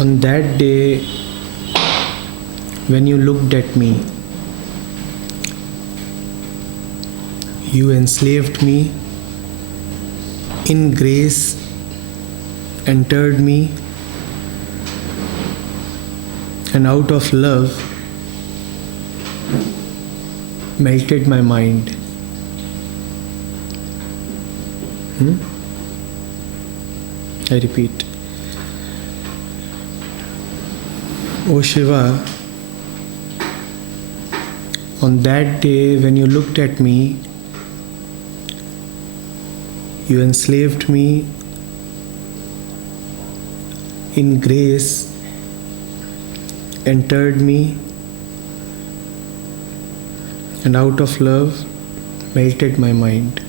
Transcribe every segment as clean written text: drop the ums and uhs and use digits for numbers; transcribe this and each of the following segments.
On that day when you looked at me, you enslaved me, in grace entered me, and out of love melted my mind. I repeat. O Shiva, on that day when you looked at me, you enslaved me, in grace entered me, and out of love melted my mind.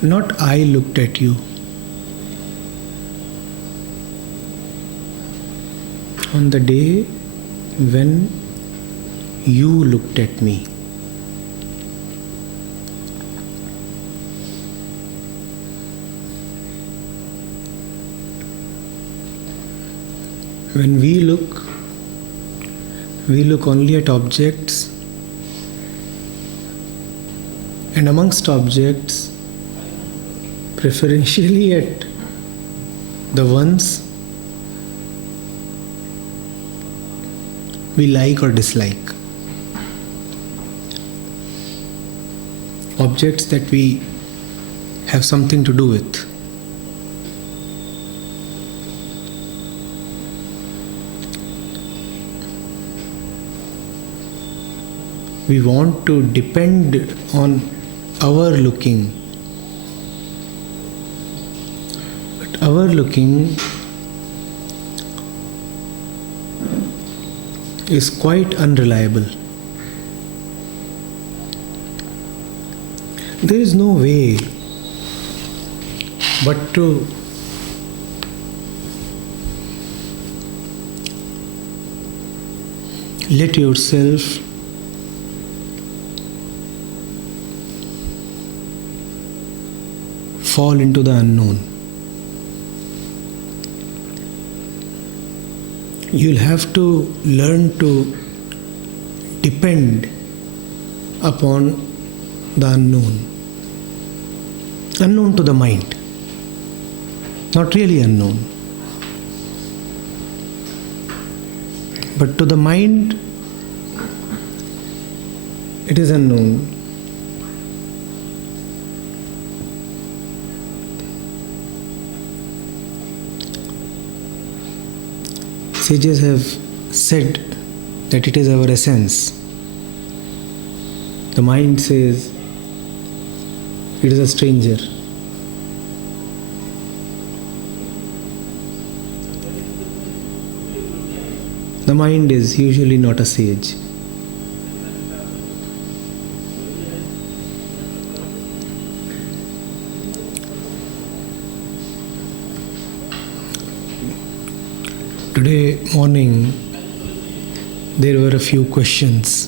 Not I looked at you. On the day when you looked at me. When we look only at objects, and amongst objects, preferentially at the ones we like or dislike. Objects that we have something to do with. We want to depend on our looking. But our looking is quite unreliable. There is no way but to let yourself fall into the unknown. You'll have to learn to depend upon the unknown. Unknown to the mind. Not really unknown. But to the mind, it is unknown. Sages have said that it is our essence. The mind says it is a stranger. The mind is usually not a sage. Today morning, there were a few questions.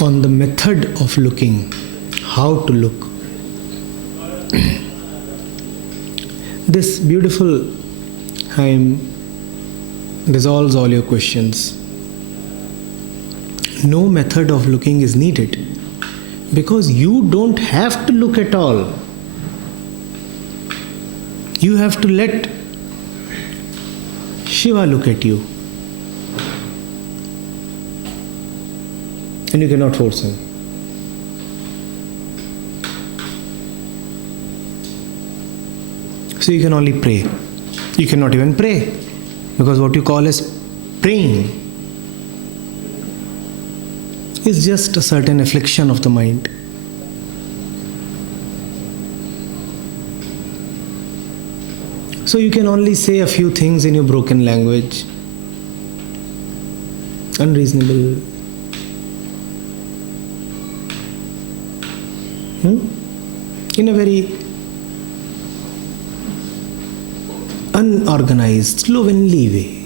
On the method of looking, how to look. This beautiful hymn resolves all your questions. No method of looking is needed because you don't have to look at all. You have to let Shiva look at you. And you cannot force him. So you can only pray. You cannot even pray because what you call as praying is just a certain affliction of the mind. So you can only say a few things in your broken language. Unreasonable. In a very unorganized, slovenly way.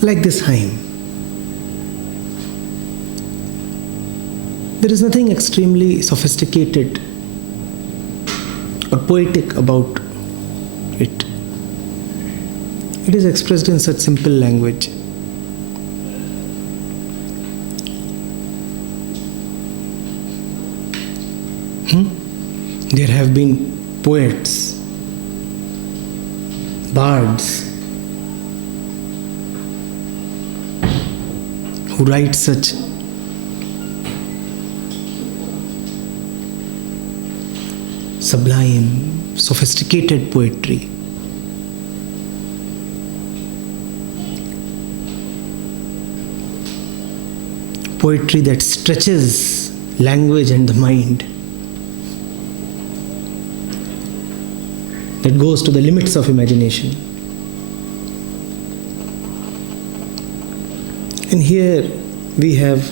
Like this hymn. There is nothing extremely sophisticated or poetic about it. It is expressed in such simple language. There have been poets, bards, who write such sublime, sophisticated poetry. Poetry that stretches language and the mind, that goes to the limits of imagination. And here we have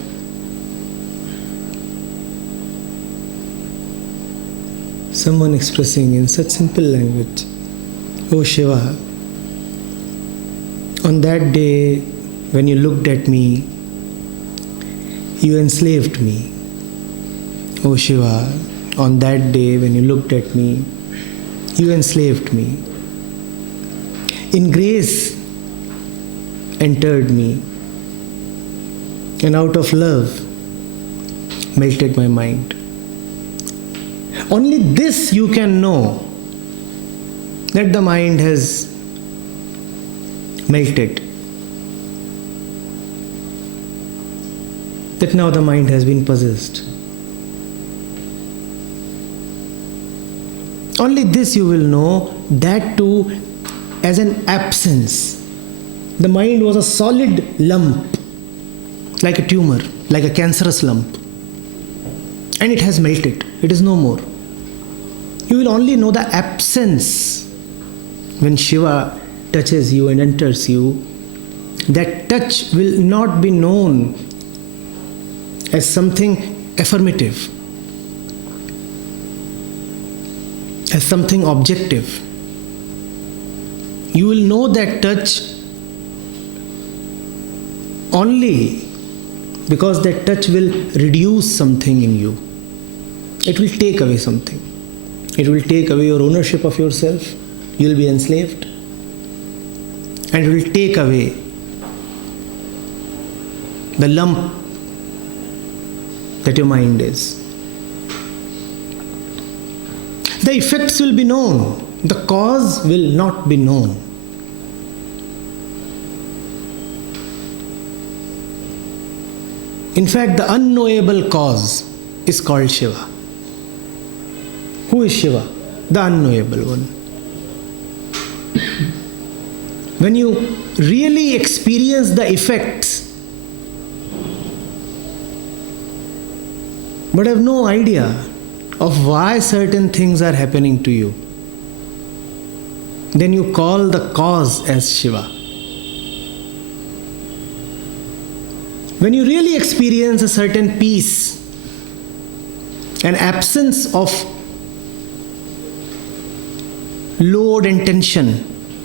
someone expressing in such simple language, "O Shiva, on that day when you looked at me, you enslaved me. O Shiva, on that day when you looked at me, you enslaved me. In grace entered me, and out of love melted my mind." Only this you can know, that the mind has melted, that now the mind has been possessed. Only this you will know, that too as an absence. The mind was a solid lump, like a tumor, like a cancerous lump, and it has melted. It is no more. You will only know the absence when Shiva touches you and enters you. That touch will not be known as something affirmative, as something objective. You will know that touch only because that touch will reduce something in you. It will take away something. It will take away your ownership of yourself. You will be enslaved. And it will take away the lump that your mind is. The effects will be known. The cause will not be known. In fact, the unknowable cause is called Shiva. Who is Shiva? The unknowable one. When you really experience the effects, but have no idea of why certain things are happening to you, then you call the cause as Shiva. When you really experience a certain peace, an absence of load and tension,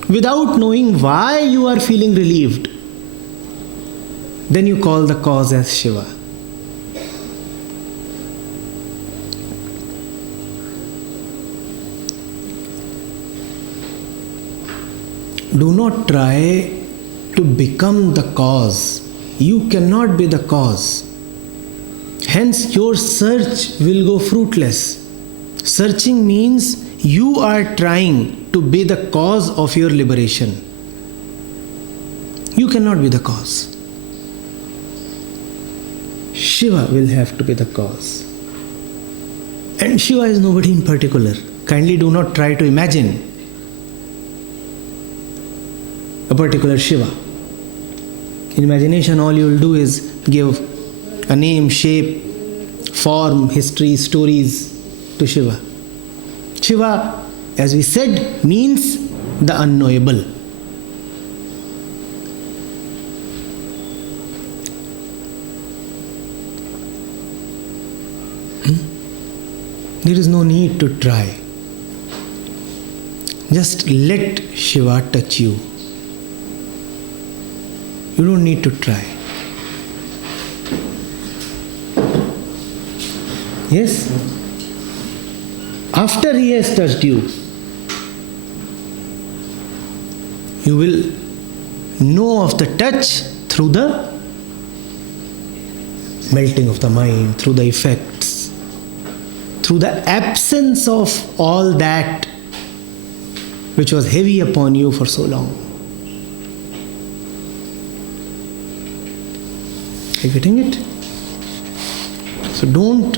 without knowing why you are feeling relieved, then you call the cause as Shiva. Do not try to become the cause. You cannot be the cause. Hence, your search will go fruitless. Searching means you are trying to be the cause of your liberation. You cannot be the cause. Shiva will have to be the cause. And Shiva is nobody in particular. Kindly do not try to imagine a particular Shiva. In imagination, all you will do is give a name, shape, form, history, stories to Shiva. Shiva, as we said, means the unknowable. There is no need to try. Just let Shiva touch you. You don't need to try. Yes? After he has touched you, you will know of the touch through the melting of the mind, through the effects, through the absence of all that which was heavy upon you for so long. Are you getting it? So don't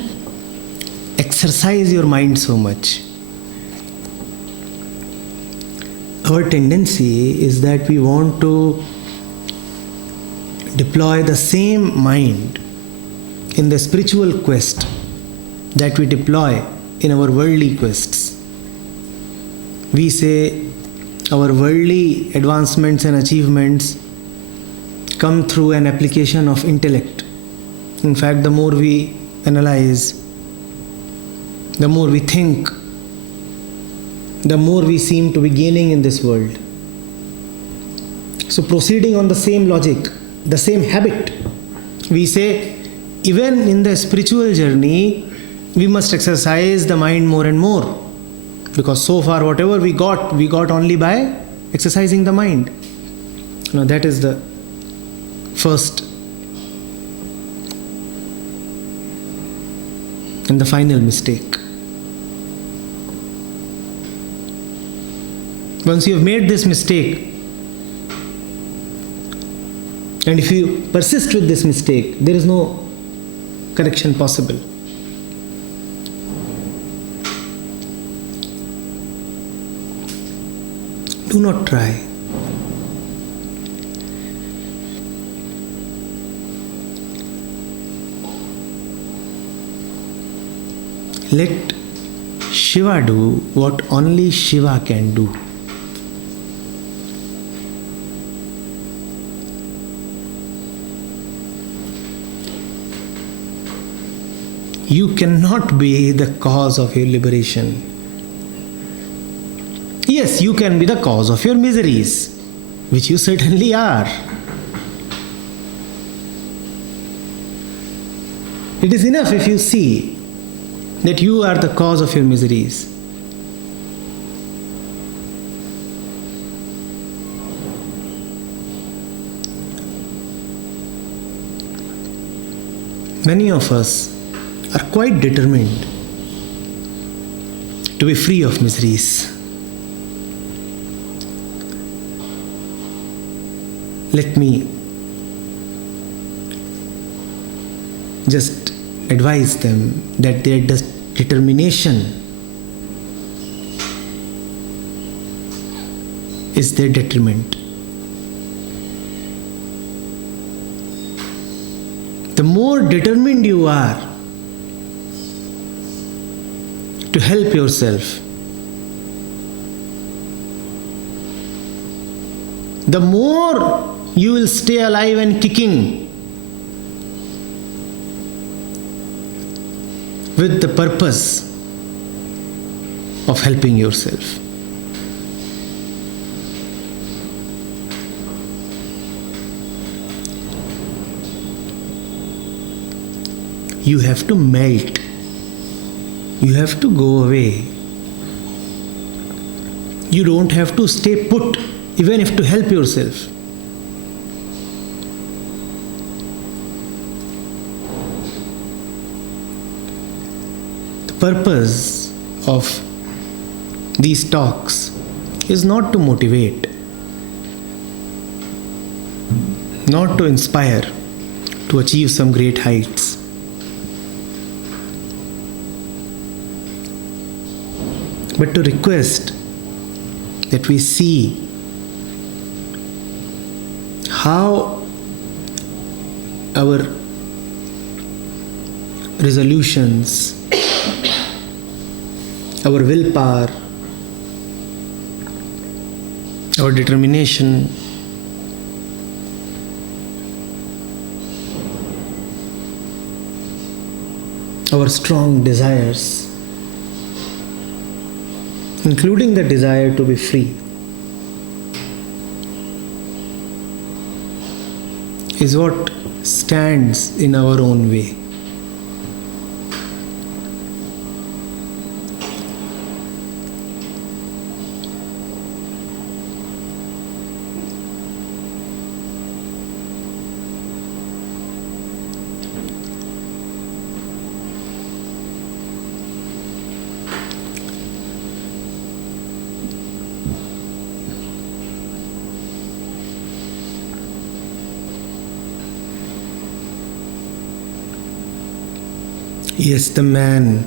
exercise your mind so much. Our tendency is that we want to deploy the same mind in the spiritual quest that we deploy in our worldly quests. We say our worldly advancements and achievements come through an application of intellect. In fact, the more we analyze, the more we think, the more we seem to be gaining in this world. So proceeding on the same logic, the same habit, we say even in the spiritual journey, we must exercise the mind more and more. Because so far whatever we got only by exercising the mind. Now that is the first and the final mistake. Once you have made this mistake, and if you persist with this mistake, there is no correction possible. Do not try. Let Shiva do what only Shiva can do. You cannot be the cause of your liberation. Yes, you can be the cause of your miseries, which you certainly are. It is enough if you see that you are the cause of your miseries. Many of us are quite determined to be free of miseries. Let me just advise them that their determination is their detriment. The more determined you are to help yourself, the more you will stay alive and kicking with the purpose of helping yourself. You have to melt. You have to go away. You don't have to stay put, even if to help yourself. The purpose of these talks is not to motivate, not to inspire to achieve some great heights. But to request that we see how our resolutions, our willpower, our determination our strong desires, including the desire to be free, is what stands in our own way. Yes, the man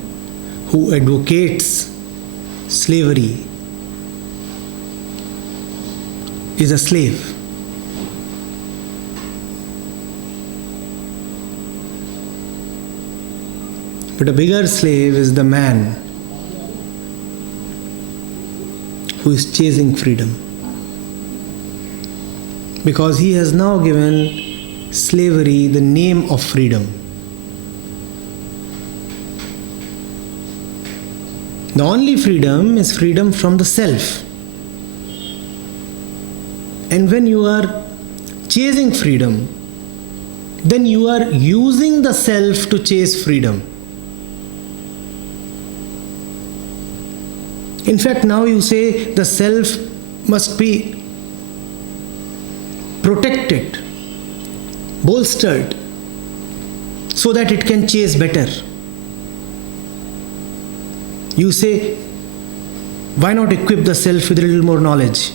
who advocates slavery is a slave. But a bigger slave is the man who is chasing freedom. Because he has now given slavery the name of freedom. The only freedom is freedom from the self. And when you are chasing freedom, then you are using the self to chase freedom. In fact, now you say the self must be protected, bolstered, so that it can chase better. You say, why not equip the self with a little more knowledge?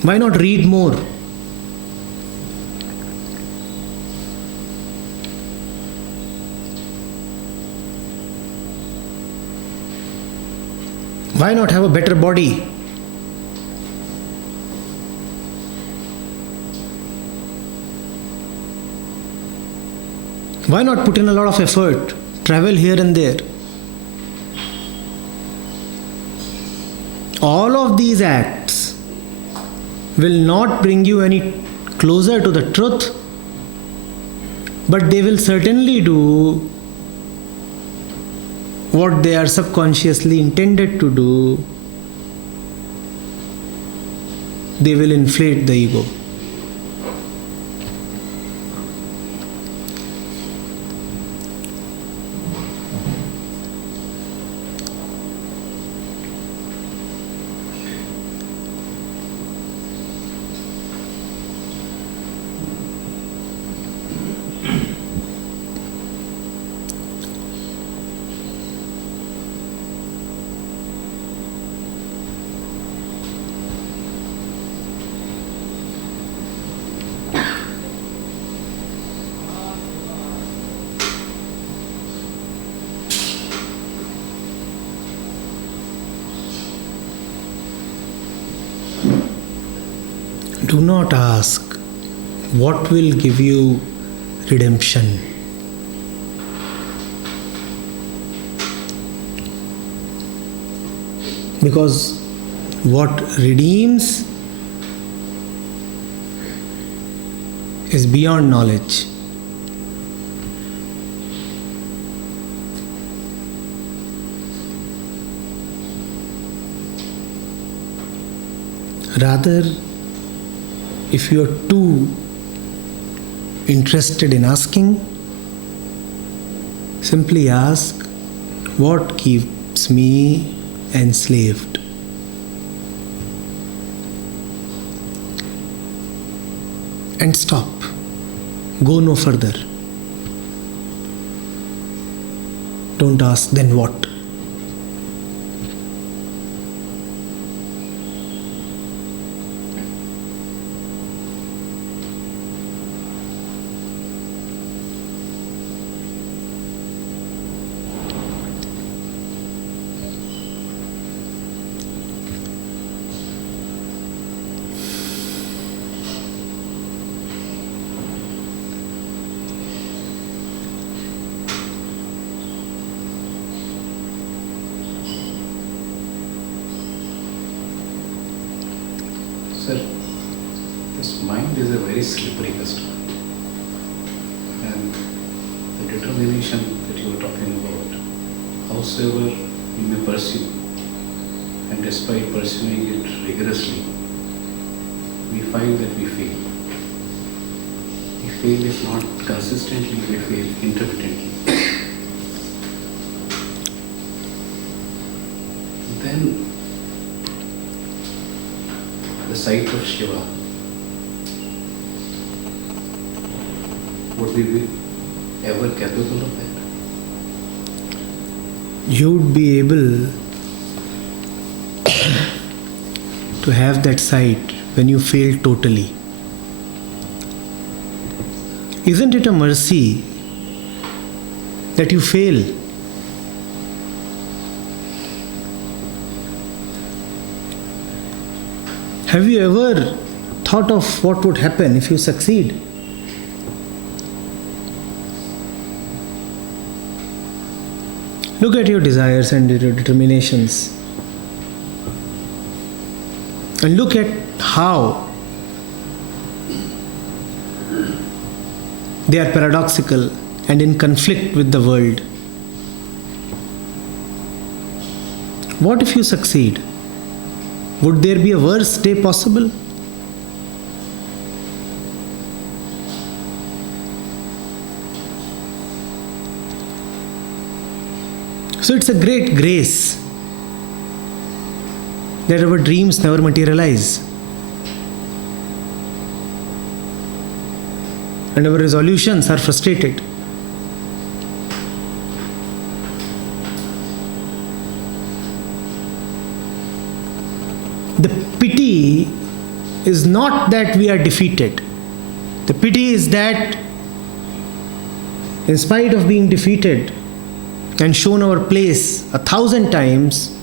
Why not read more? Why not have a better body? Why not put in a lot of effort, travel here and there? All of these acts will not bring you any closer to the truth, but they will certainly do what they are subconsciously intended to do. They will inflate the ego. Do not ask what will give you redemption. Because what redeems is beyond knowledge. Rather, if you are too interested in asking, simply ask, what keeps me enslaved? And stop. Go no further. Don't ask, then what? Sir, this mind is a very slippery customer. And the determination that you were talking talking about, howsoever we may pursue, and despite pursuing it rigorously, we find that we fail. We fail if not consistently, we fail intermittently. Then the sight of Shiva, would we be ever capable of that? You would be able to have that sight when you fail totally. Isn't it a mercy that you fail? Have you ever thought of what would happen if you succeed? Look at your desires and your determinations. And look at how they are paradoxical and in conflict with the world. What if you succeed? Would there be a worse day possible? So it's a great grace that our dreams never materialize. And our resolutions are frustrated. The pity is not that we are defeated. The pity is that, in spite of being defeated and shown our place 1,000 times,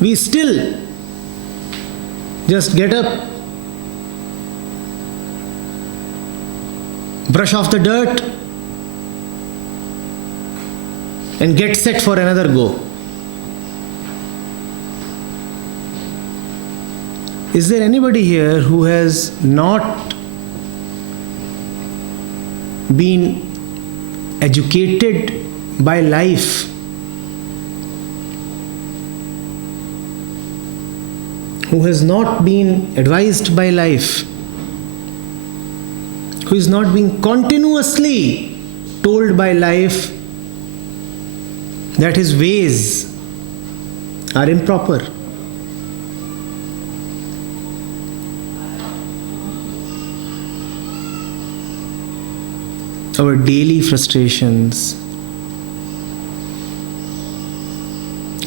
we still just get up, brush off the dirt, and get set for another go. Is there anybody here who has not been educated by life? Who has not been advised by life? Who is not being continuously told by life that his ways are improper? Our daily frustrations,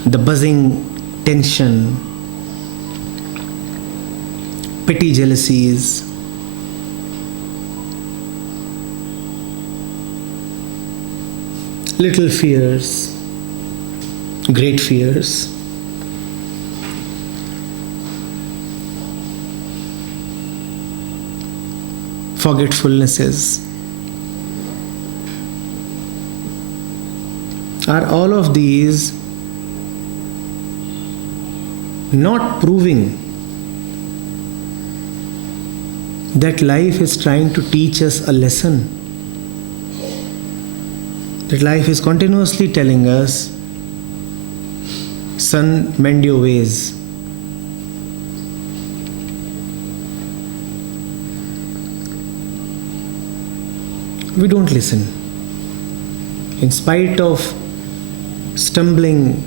the buzzing tension, petty jealousies, little fears, great fears, forgetfulnesses, are all of these not proving that life is trying to teach us a lesson? That life is continuously telling us, son, mend your ways. We don't listen. In spite of stumbling,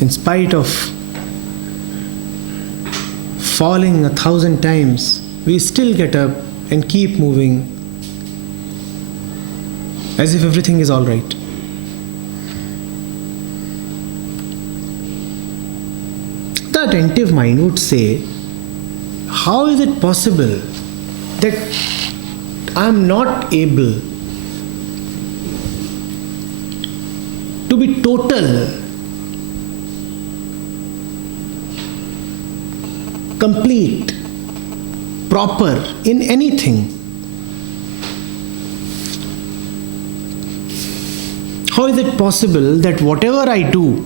in spite of falling 1,000 times, we still get up and keep moving as if everything is all right. The attentive mind would say, how is it possible that I am not able to be total, complete, proper in anything? How is it possible that whatever I do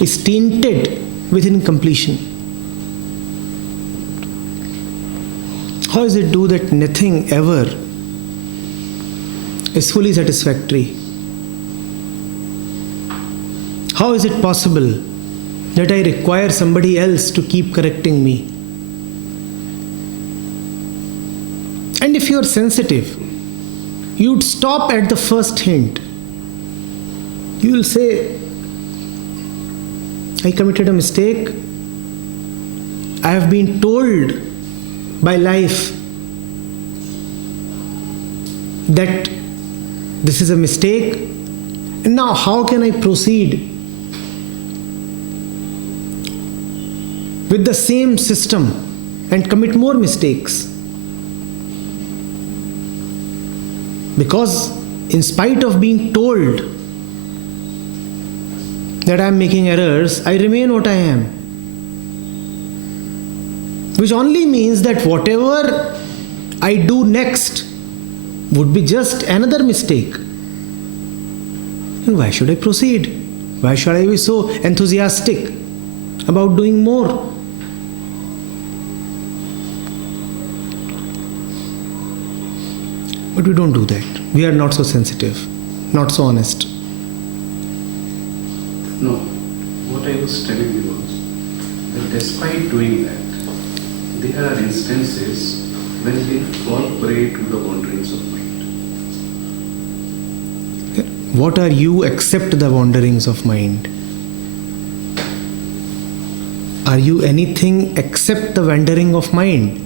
is tainted with incompletion? How is it do that nothing ever is fully satisfactory? How is it possible that I require somebody else to keep correcting me? And if you are sensitive, you'd stop at the first hint. You will say, I committed a mistake. I have been told by life that this is a mistake. And now how can I proceed with the same system and commit more mistakes? Because in spite of being told that I am making errors, I remain what I am. Which only means that whatever I do next would be just another mistake. And why should I proceed? Why should I be so enthusiastic about doing more? But we don't do that. We are not so sensitive, not so honest. No, what I was telling you was that despite doing that, there are instances when we fall prey to the wanderings of mind. What are you except the wanderings of mind? Are you anything except the wandering of mind?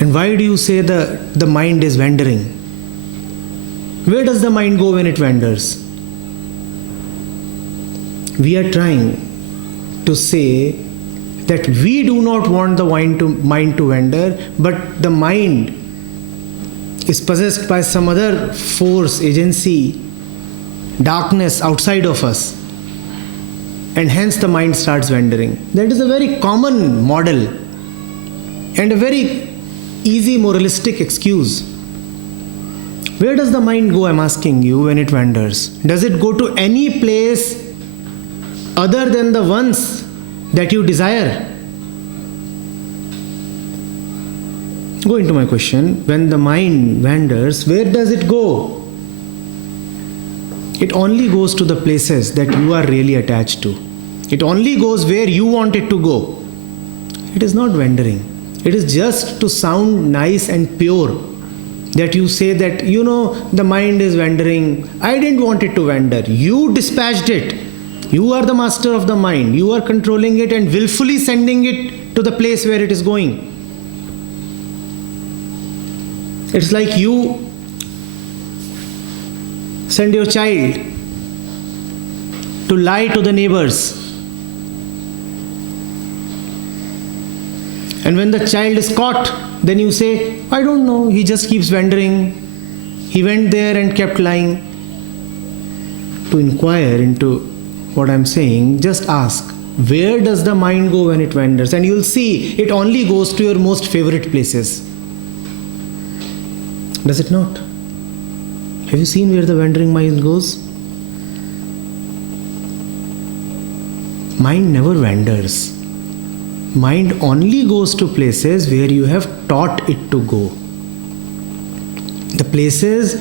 And why do you say the mind is wandering? Where does the mind go when it wanders? We are trying to say that we do not want the mind to wander, but the mind is possessed by some other force, agency, darkness outside of us, and hence the mind starts wandering. That is a very common model and a very easy moralistic excuse. Where does the mind go, I'm asking you, when it wanders? Does it go to any place other than the ones that you desire? Going to my question, when the mind wanders, where does it go? It only goes to the places that you are really attached to. It only goes where you want it to go. It is not wandering. It is just to sound nice and pure that you say that, the mind is wandering. I didn't want it to wander. You dispatched it. You are the master of the mind. You are controlling it and willfully sending it to the place where it is going. It's like you send your child to lie to the neighbors. And when the child is caught, then you say, I don't know, he just keeps wandering. He went there and kept lying. To inquire into what I'm saying, just ask, where does the mind go when it wanders? And you'll see it only goes to your most favorite places. Does it not? Have you seen where the wandering mind goes? Mind never wanders. Mind only goes to places where you have taught it to go. The places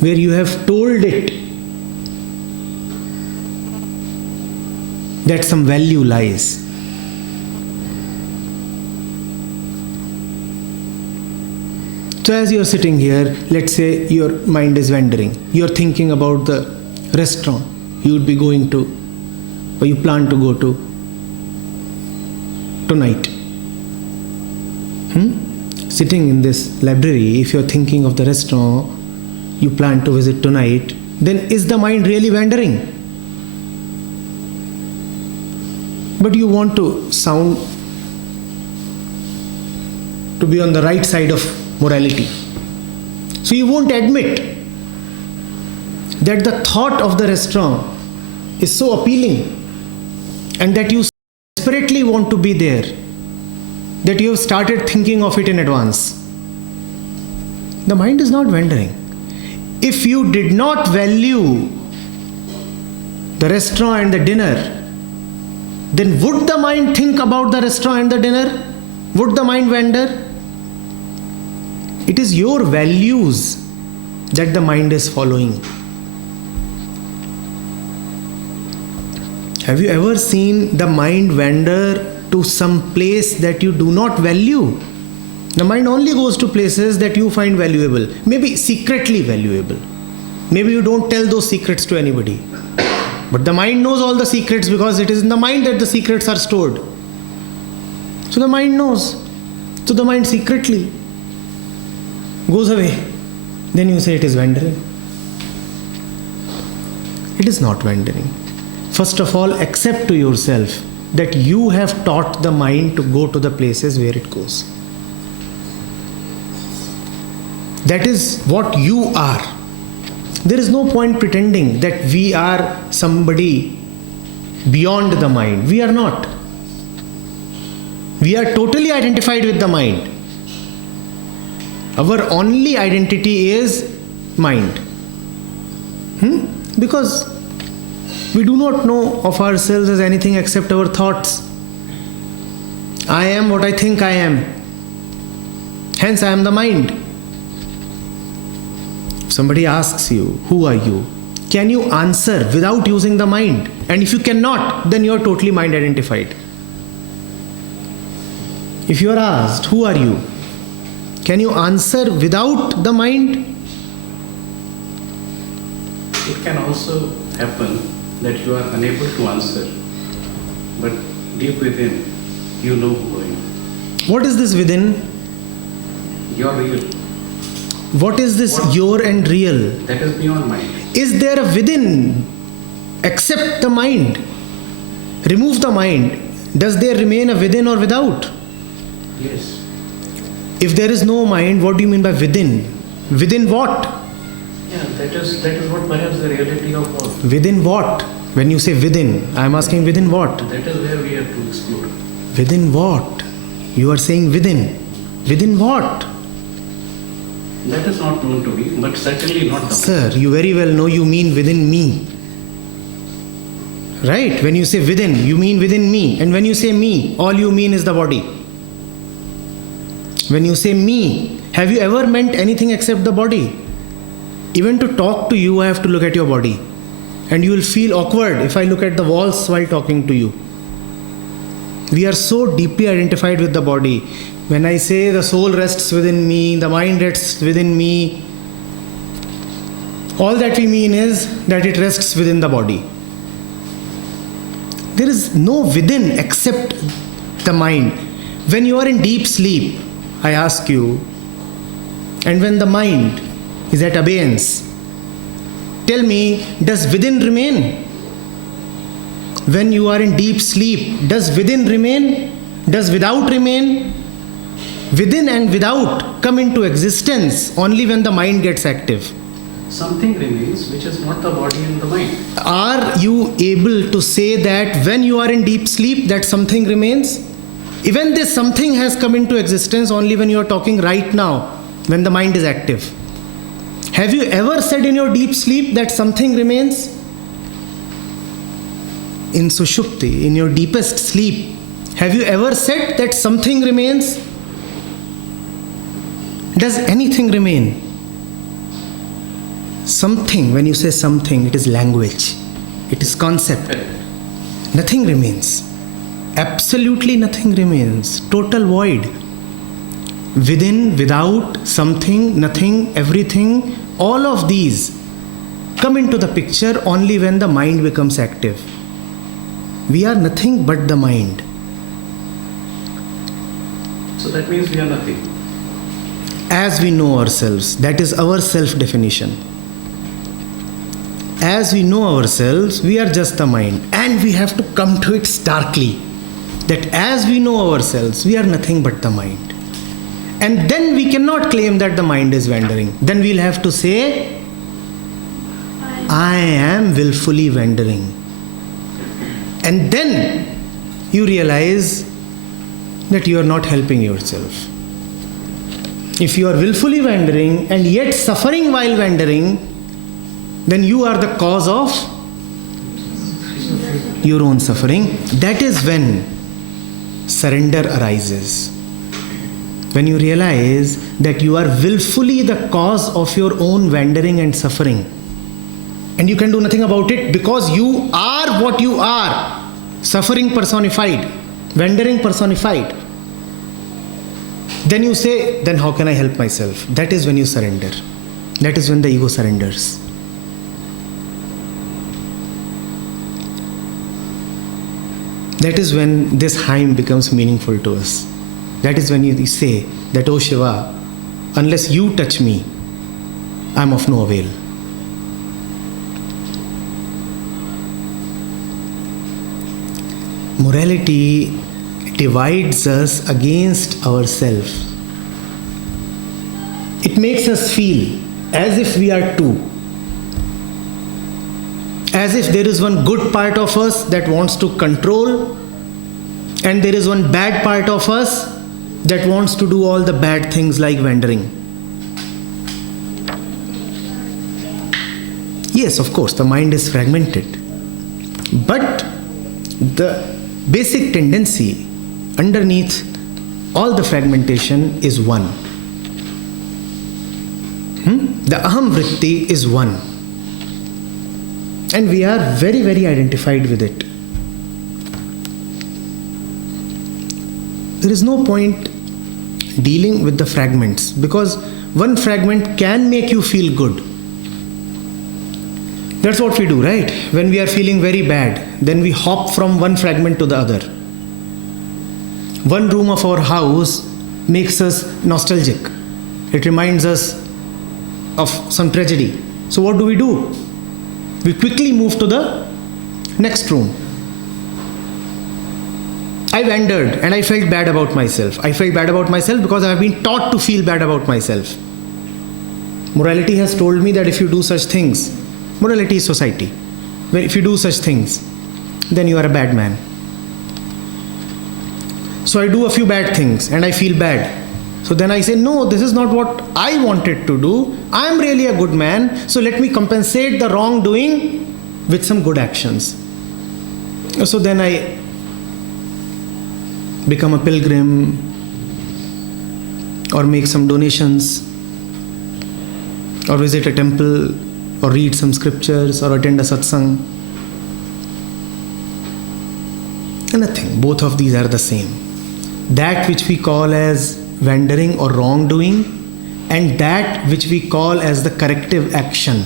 where you have told it that some value lies. So as you are sitting here, let's say your mind is wandering. You are thinking about the restaurant you would be going to, or you plan to go to tonight. Sitting in this library, if you are thinking of the restaurant you plan to visit tonight, then is the mind really wandering? But you want to sound to be on the right side of morality. So you won't admit that the thought of the restaurant is so appealing and that you desperately want to be there, that you have started thinking of it in advance. The mind is not wandering. If you did not value the restaurant and the dinner, then would the mind think about the restaurant and the dinner? Would the mind wander? It is your values that the mind is following. Have you ever seen the mind wander to some place that you do not value? The mind only goes to places that you find valuable, maybe secretly valuable. Maybe you don't tell those secrets to anybody. But the mind knows all the secrets because it is in the mind that the secrets are stored. So the mind knows. So the mind secretly goes away. Then you say it is wandering. It is not wandering. First of all, accept to yourself that you have taught the mind to go to the places where it goes. That is what you are. There is no point pretending that we are somebody beyond the mind. We are not. We are totally identified with the mind. Our only identity is mind. Because we do not know of ourselves as anything except our thoughts. I am what I think I am. Hence I am the mind. Somebody asks you, who are you? Can you answer without using the mind? And if you cannot, then you are totally mind identified. If you are asked, who are you? Can you answer without the mind? It can also happen that you are unable to answer, but deep within, you know who I am. What is this within? You are real. What is this your and real? That is beyond mind. Is there a within except the mind? Remove the mind. Does there remain a within or without? Yes. If there is no mind, what do you mean by within? Within what? Yeah, that is what perhaps the reality of all. Within what? When you say within, I am asking within what? That is where we have to explore. Within what? You are saying within. Within what? That is not known to me, but certainly not the Sir, you very well know you mean within me. Right? When you say within, you mean within me. And when you say me, all you mean is the body. When you say me, have you ever meant anything except the body? Even to talk to you, I have to look at your body. And you will feel awkward if I look at the walls while talking to you. We are so deeply identified with the body. When I say the soul rests within me, the mind rests within me, all that we mean is that it rests within the body. There is no within except the mind. When you are in deep sleep, I ask you, and when the mind is at abeyance, tell me, does within remain? When you are in deep sleep, does within remain? Does without remain? Within and without come into existence only when the mind gets active. Something remains which is not the body and the mind. Are you able to say that when you are in deep sleep that something remains? Even this something has come into existence only when you are talking right now, when the mind is active. Have you ever said in your deep sleep that something remains? In Sushupti, in your deepest sleep, have you ever said that something remains? Does anything remain? Something, when you say something, it is language, it is concept. Nothing remains. Absolutely nothing remains. Total void. Within, without, something, nothing, everything, all of these come into the picture only when the mind becomes active. We are nothing but the mind. So that means we are nothing. As we know ourselves, that is our self-definition. As we know ourselves, we are just the mind. And we have to come to it starkly. That as we know ourselves, we are nothing but the mind. And then we cannot claim that the mind is wandering. Then we'll have to say, I am willfully wandering. And then you realize that you are not helping yourself. If you are willfully wandering and yet suffering while wandering, then you are the cause of your own suffering, that is when surrender arises. When you realize that you are willfully the cause of your own wandering and suffering, and you can do nothing about it because you are what you are, suffering personified, wandering personified. Then you say, then how can I help myself? That is when you surrender. That is when the ego surrenders. That is when this hymn becomes meaningful to us. That is when you say that, oh Shiva, unless you touch me, I am of no avail. Morality divides us against ourselves. It makes us feel as if we are two. As if there is one good part of us that wants to control, and there is one bad part of us that wants to do all the bad things like wandering. Yes, of course, the mind is fragmented. But the basic tendency underneath all the fragmentation is one. The aham vritti is one. And we are very, very identified with it. There is no point dealing with the fragments, because one fragment can make you feel good. That's what we do, right? When we are feeling very bad, then we hop from one fragment to the other. One room of our house makes us nostalgic. It reminds us of some tragedy. So what do? We quickly move to the next room. I wandered and I felt bad about myself. I felt bad about myself because I have been taught to feel bad about myself. Morality has told me that if you do such things, morality is society, where if you do such things, then you are a bad man. So I do a few bad things and I feel bad. So then I say, no, this is not what I wanted to do. I am really a good man. So let me compensate the wrongdoing with some good actions. So then I become a pilgrim or make some donations or visit a temple or read some scriptures or attend a satsang. And nothing. Both of these are the same. That which we call as wandering or wrongdoing and that which we call as the corrective action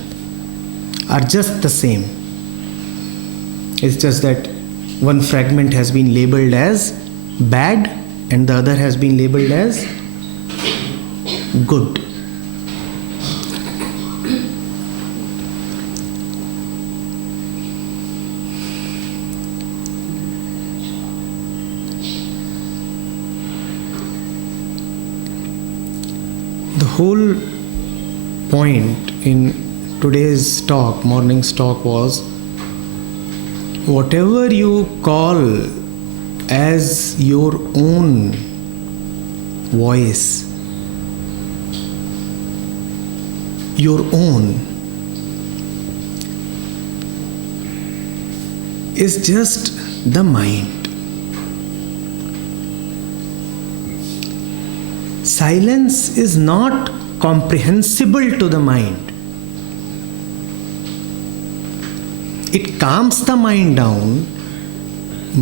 are just the same. It's just that one fragment has been labeled as bad and the other has been labeled as good. The whole point in today's talk, morning's talk, was whatever you call as your own voice, your own, is just the mind. Silence is not comprehensible to the mind. It calms the mind down,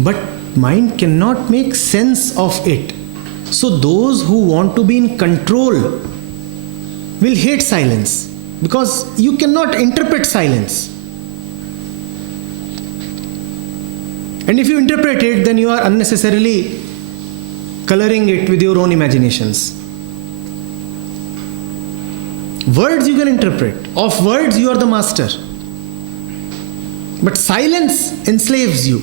but mind cannot make sense of it. So those who want to be in control will hate silence because you cannot interpret silence. And if you interpret it, then you are unnecessarily coloring it with your own imaginations. Words you can interpret. Of words you are the master. But silence enslaves you.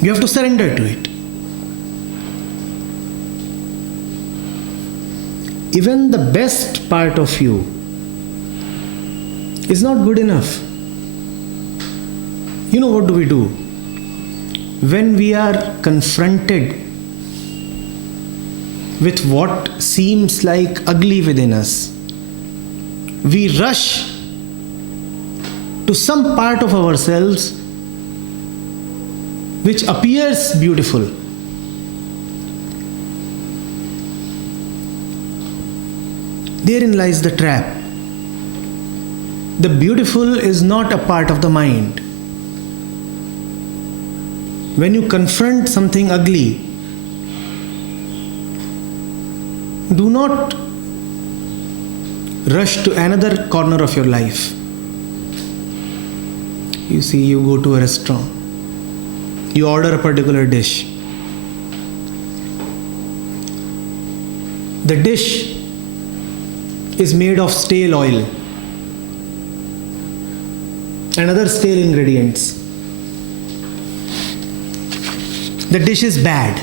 You have to surrender to it. Even the best part of you is not good enough. You know what do we do? When we are confronted with what seems like ugly within us, we rush to some part of ourselves which appears beautiful. Therein lies the trap. The beautiful is not a part of the mind. When you confront something ugly, do not rush to another corner of your life. You see, you go to a restaurant, you order a particular dish. The dish is made of stale oil and other stale ingredients. The dish is bad.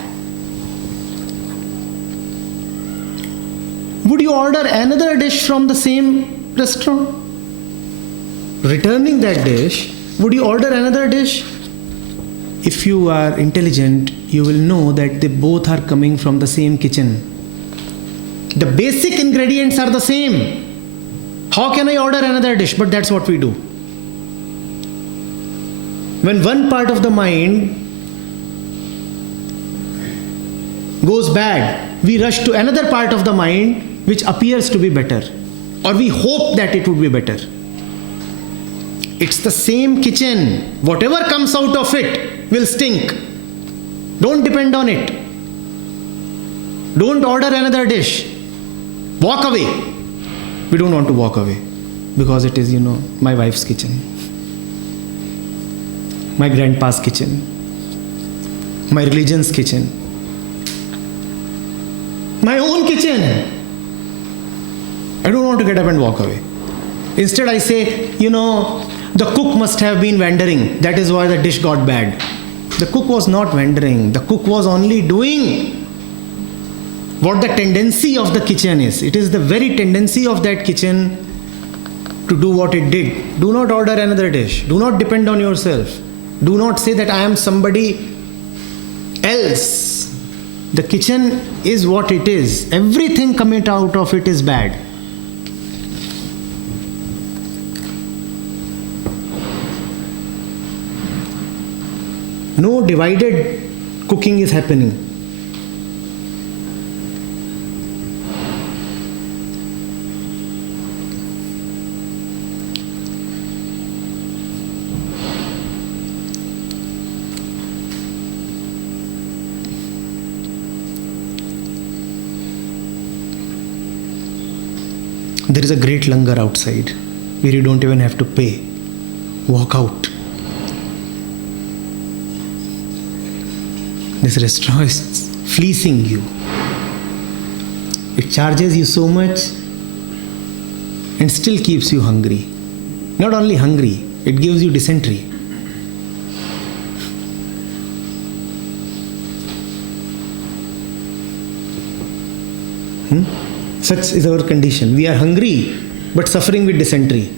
Would you order another dish from the same restaurant? Returning that dish, would you order another dish? If you are intelligent, you will know that they both are coming from the same kitchen. The basic ingredients are the same. How can I order another dish? But that's what we do. When one part of the mind goes bad, we rush to another part of the mind which appears to be better, or we hope that it would be better. It's the same kitchen. Whatever comes out of it will stink. Don't depend on it. Don't order another dish. Walk away. We don't want to walk away because it is, my wife's kitchen, my grandpa's kitchen, my religion's kitchen, my own kitchen. I don't want to get up and walk away. Instead, I say, the cook must have been wandering. That is why the dish got bad. The cook was not wandering. The cook was only doing what the tendency of the kitchen is. It is the very tendency of that kitchen to do what it did. Do not order another dish. Do not depend on yourself. Do not say that I am somebody else. The kitchen is what it is. Everything coming out of it is bad. No divided cooking is happening. There is a great langar outside where you don't even have to pay. Walk out. This restaurant is fleecing you. It charges you so much and still keeps you hungry. Not only hungry, it gives you dysentery. Such is our condition. We are hungry but suffering with dysentery.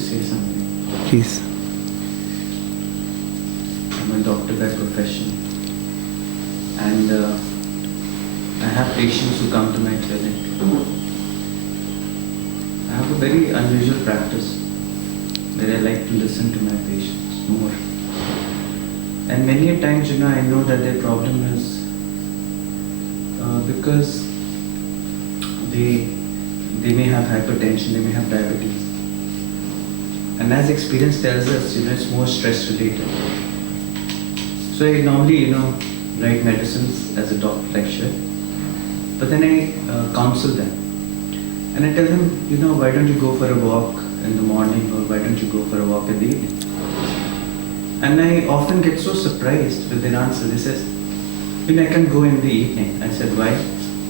Say something. Please. I'm a doctor by profession, and I have patients who come to my clinic. I have a very unusual practice where I like to listen to my patients more. And many a times, I know that their problem is because they may have hypertension, they may have diabetes. And as experience tells us, it's more stress related. So I normally, write medicines as a doctor lecture, but then I counsel them. And I tell them, why don't you go for a walk in the morning, or why don't you go for a walk in the evening? And I often get so surprised with their answer. They say, I can go in the evening. I said, why?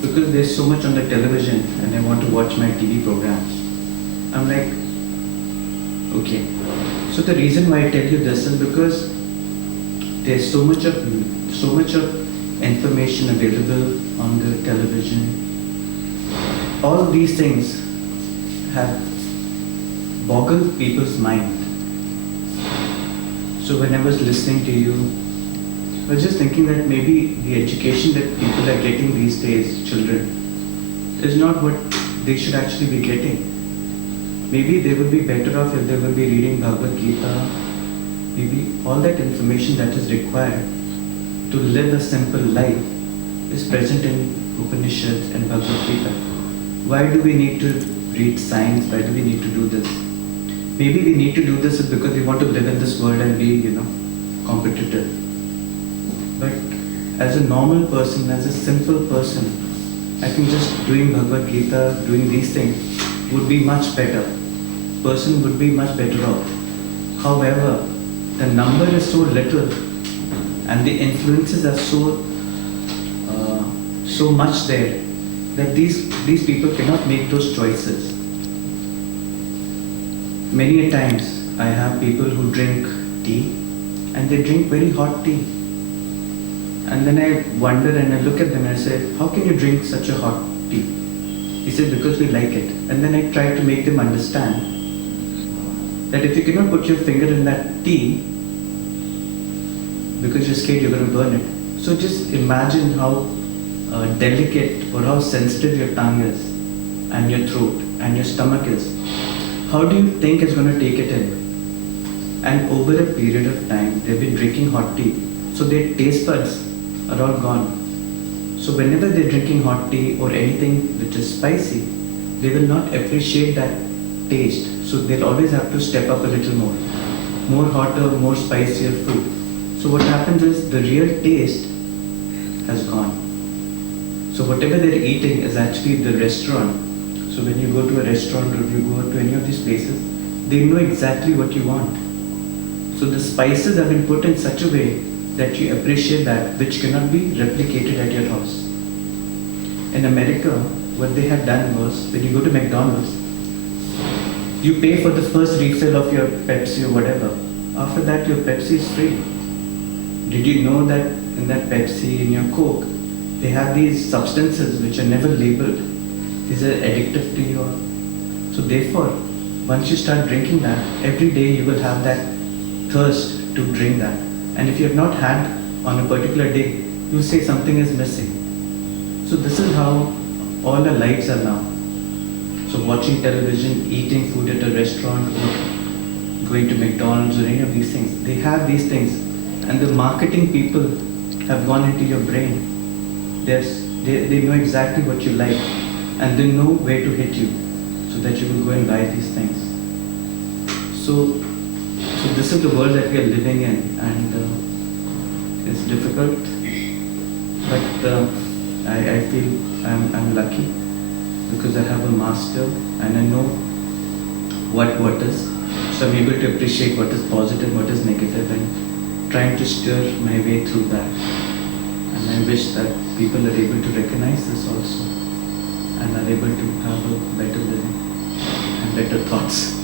Because there's so much on the television and I want to watch my TV programs. I'm like, okay. So So the reason why I tell you this is because there's so much of information available on the television. All these things have boggled people's mind. So when I was listening to you, I was just thinking that maybe the education that people are getting these days, children, is not what they should actually be getting. Maybe they would be better off if they would be reading Bhagavad Gita, maybe all that information that is required to live a simple life is present in Upanishads and Bhagavad Gita. Why do we need to read science? Why do we need to do this? Maybe we need to do this because we want to live in this world and be, competitive. But as a normal person, as a simple person, I think just doing Bhagavad Gita, doing these things would be much better. Person would be much better off. However, the number is so little and the influences are so much there that these people cannot make those choices. Many a times I have people who drink tea and they drink very hot tea. And then I wonder and I look at them and I say, how can you drink such a hot tea? He said, because we like it. And then I try to make them understand that if you cannot put your finger in that tea because you're scared you're going to burn it. So just imagine how delicate or how sensitive your tongue is and your throat and your stomach is. How do you think it's going to take it in? And over a period of time, they've been drinking hot tea. So their taste buds are all gone. So whenever they're drinking hot tea or anything which is spicy, they will not appreciate that taste. So they'll always have to step up a little more hotter, more spicier food. So what happens is the real taste has gone. So whatever they're eating is actually the restaurant. So when you go to a restaurant or you go to any of these places, they know exactly what you want. So the spices have been put in such a way that you appreciate that, which cannot be replicated at your house. In America, what they had done was, when you go to McDonald's, you pay for the first refill of your Pepsi or whatever. After that, your Pepsi is free. Did you know that in that Pepsi, in your Coke, they have these substances which are never labeled? These are addictive to you. So therefore, once you start drinking that, every day you will have that thirst to drink that. And if you have not had on a particular day, you'll say something is missing. So this is how all our lives are now. So watching television, eating food at a restaurant, or going to McDonald's or any of these things, they have these things. And the marketing people have gone into your brain. They know exactly what you like and they know where to hit you so that you will go and buy these things. So this is the world that we are living in, and it's difficult, but I feel I'm lucky because I have a master and I know what is. So I'm able to appreciate what is positive, what is negative, and trying to steer my way through that. And I wish that people are able to recognize this also and are able to have a better living and better thoughts.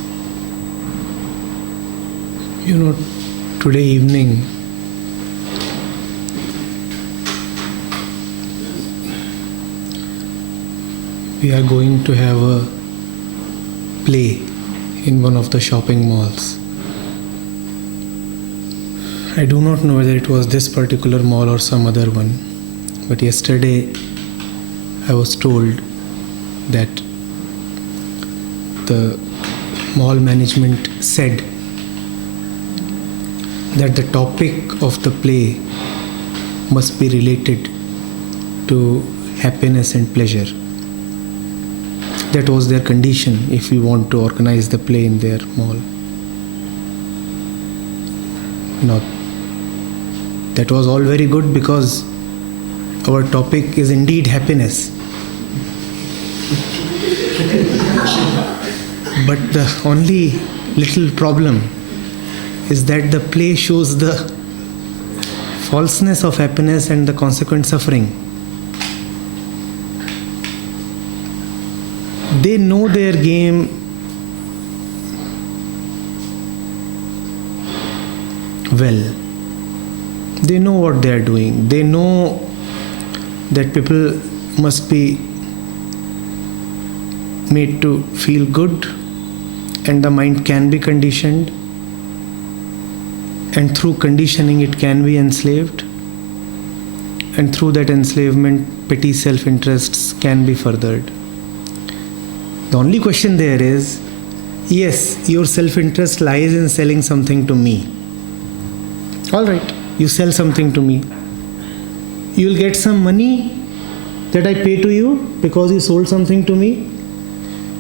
Today evening, we are going to have a play in one of the shopping malls. I do not know whether it was this particular mall or some other one, but yesterday I was told that the mall management said that the topic of the play must be related to happiness and pleasure. That was their condition if we want to organize the play in their mall. Now, that was all very good because our topic is indeed happiness. But the only little problem is that the play shows the falseness of happiness and the consequent suffering. They know their game well. They know what they are doing. They know that people must be made to feel good, and the mind can be conditioned, and through conditioning it can be enslaved, and through that enslavement petty self-interests can be furthered. The only question there is, yes, your self-interest lies in selling something to me. All right, you sell something to me. You will get some money that I pay to you because you sold something to me.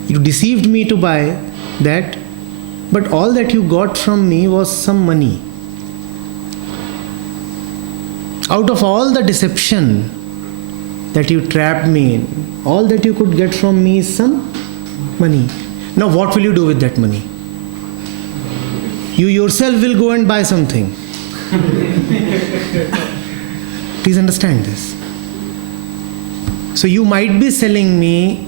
You deceived me to buy that, but all that you got from me was some money. Out of all the deception that you trapped me in, all that you could get from me is some money. Now what will you do with that money? You yourself will go and buy something. Please understand this. So you might be selling me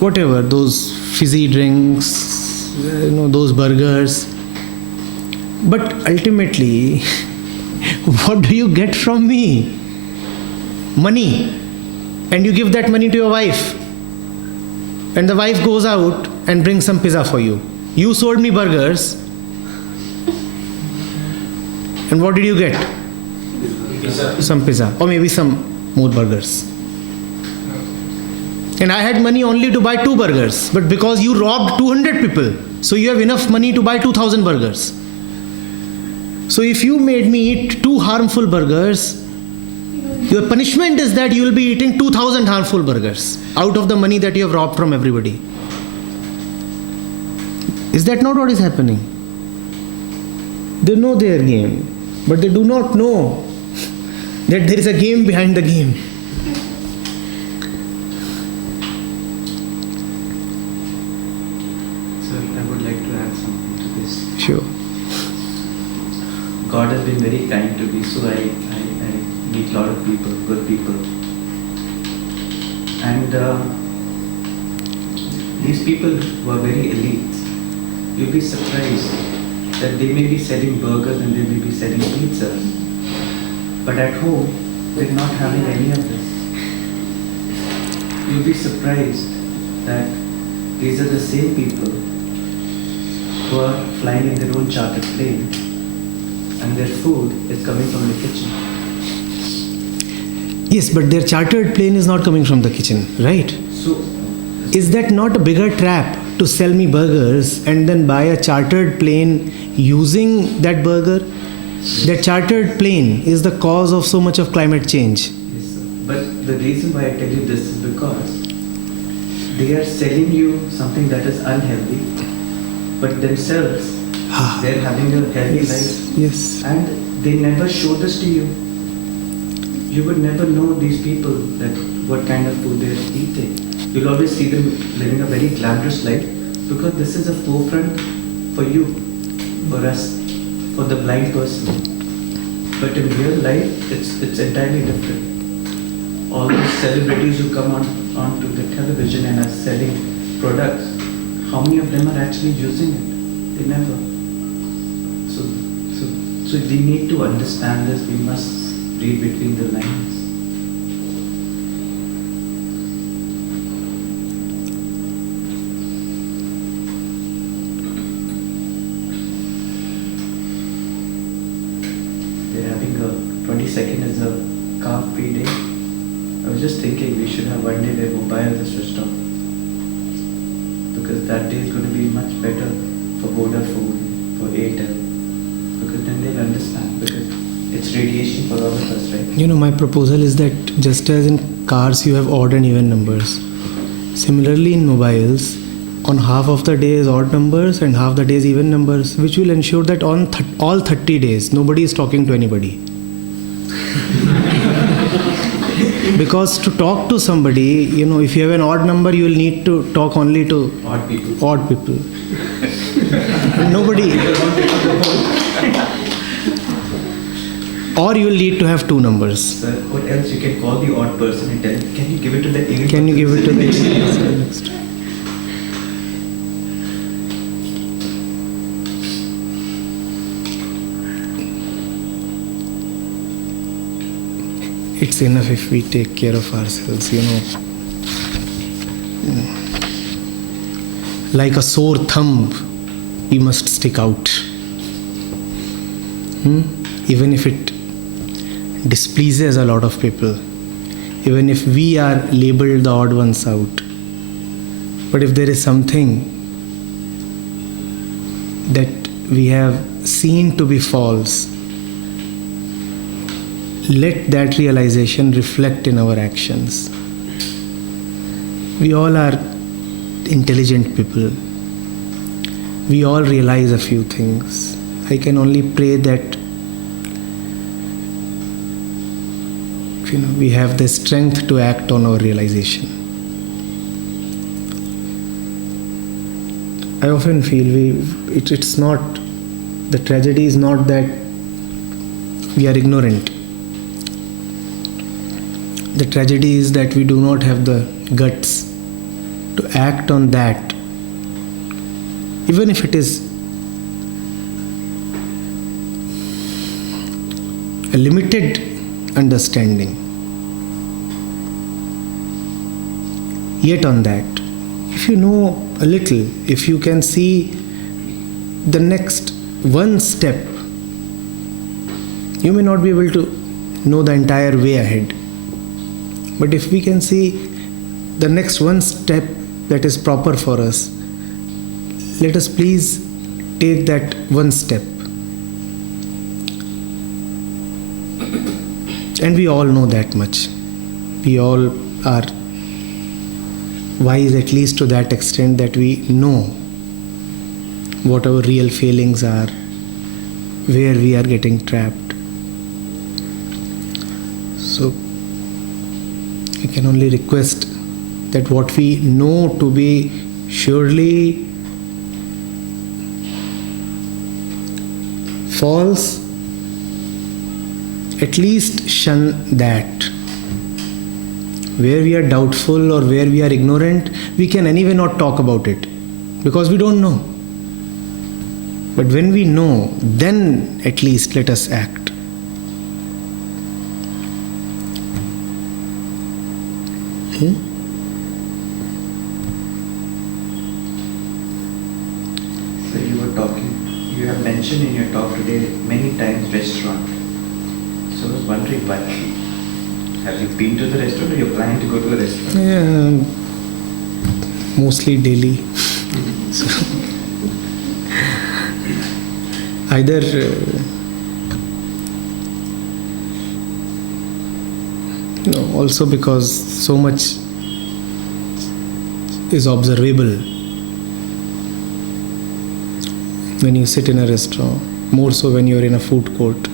whatever, those fizzy drinks, those burgers, but ultimately what do you get from me? Money. And you give that money to your wife, and the wife goes out and brings some pizza for you. You sold me burgers, and what did you get? Pizza. Some pizza, or maybe some more burgers. And I had money only to buy 2 burgers, but because you robbed 200 people, so you have enough money to buy 2,000 burgers. So if you made me eat 2 harmful burgers, your punishment is that you will be eating 2,000 harmful burgers out of the money that you have robbed from everybody. Is that not what is happening? They know their game, but they do not know that there is a game behind the game. Sir, I would like to add something to this. Sure. God has been very kind to me, so I meet a lot of people, good people. And these people were very elite. You'll be surprised that they may be selling burgers and they may be selling pizzas, but at home they're not having any of this. You'll be surprised that these are the same people who are flying in their own chartered plane, and their food is coming from the kitchen. Yes, but their chartered plane is not coming from the kitchen, right? So, Is that not a bigger trap to sell me burgers and then buy a chartered plane using that burger? That chartered plane is the cause of so much of climate change. yes, sir. But the reason why I tell you this is because they are selling you something that is unhealthy, but themselves, they're having a healthy life, Yes. and they never show this to you. You would never know these people, that what kind of food they're eating. You'll always see them living a very glamorous life because this is a forefront for you, for us, for the blind person. But in real life, it's entirely different. All these celebrities who come onto the television and are selling products, how many of them are actually using it? They never. So we need to understand this. We must read between the lines. They're having a 22nd is a car-free day. I was just thinking we should have one day where mobile is switched off, because that day is going to be much better for Vodafone, for Airtel, because then they'll understand, because it's radiation for all of us, right? My proposal is that just as in cars you have odd and even numbers, similarly in mobiles, on half of the day is odd numbers and half the day is even numbers, which will ensure that on all 30 days nobody is talking to anybody. Because to talk to somebody, if you have an odd number, you will need to talk only to Odd people. odd people. Nobody. Or you will need to have 2 numbers. Sir, what else? You can call the odd person and tell him, can you give it to the even Can you give it to the next? it's enough if we take care of ourselves, Like a sore thumb, we must stick out. Even if it displeases a lot of people, even if we are labeled the odd ones out. But if there is something that we have seen to be false, let that realization reflect in our actions. We all are intelligent people. We all realize a few things. I can only pray that we have the strength to act on our realization. I often feel it's not, the tragedy is not that we are ignorant. The tragedy is that we do not have the guts to act on that, even if it is a limited understanding. Yet on that, if you know a little, if you can see the next one step, you may not be able to know the entire way ahead. But if we can see the next one step that is proper for us, let us please take that one step. And we all know that much. We all are wise, at least to that extent that we know what our real failings are, where we are getting trapped. So I can only request that what we know to be surely false, at least shun that. Where we are doubtful or where we are ignorant, we can anyway not talk about it because we don't know. But when we know, then at least let us act. So you were talking, you have mentioned in your talk today many times restaurant. So I was wondering why. Have you been to the restaurant or you're planning to go to a restaurant? Yeah, mostly daily. So, either also because so much is observable when you sit in a restaurant, more so when you're in a food court.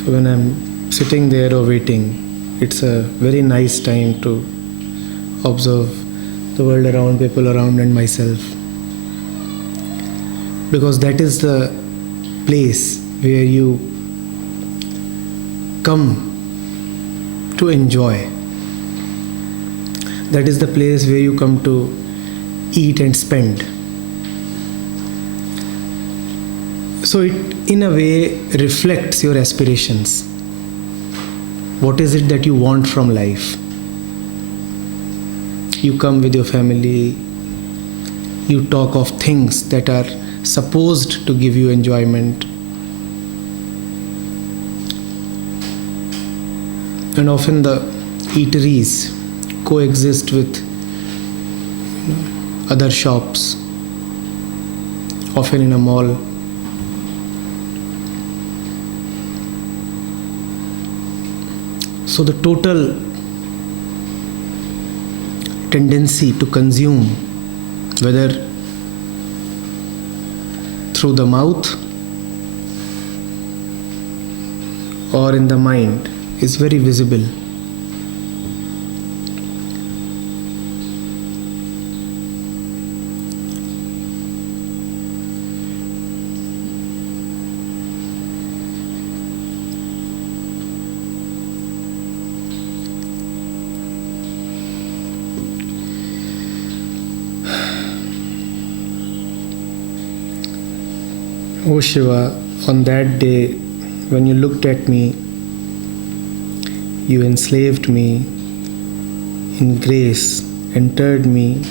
So when I'm sitting there or waiting, it's a very nice time to observe the world around, people around, and myself. Because that is the place where you come to enjoy. That is the place where you come to eat and spend. So it, in a way, reflects your aspirations. What is it that you want from life? You come with your family, you talk of things that are supposed to give you enjoyment. And often the eateries coexist with other shops, often in a mall. So the total tendency to consume, whether through the mouth or in the mind, is very visible. Oh Shiva, on that day when you looked at me you enslaved me. In grace, entered me,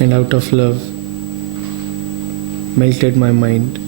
and out of love, melted my mind.